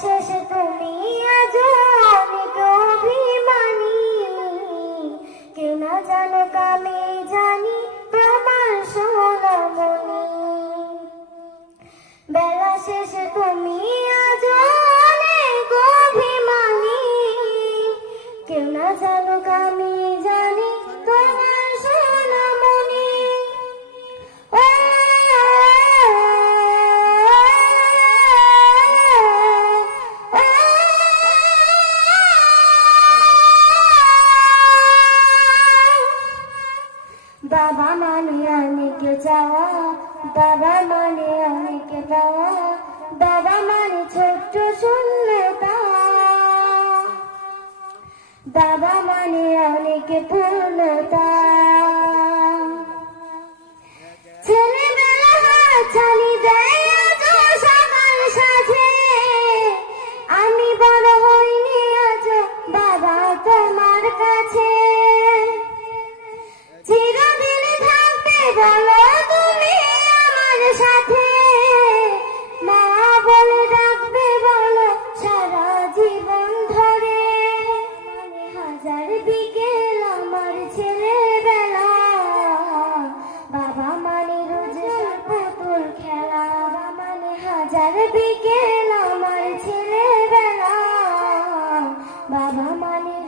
শেষ তুমি আজ অনেক অভিমানী। কেনা জানো কামে যা বাবা মানে কে যাওয়া? বাবা মানে আমি কে পাওয়া বাবা মানে ছোট্ট শূন্যতা। বাবা মানে আমি কে পূর্ণতা। হাজার বিকেল আমার ছেলেবেলা। বাবা মানে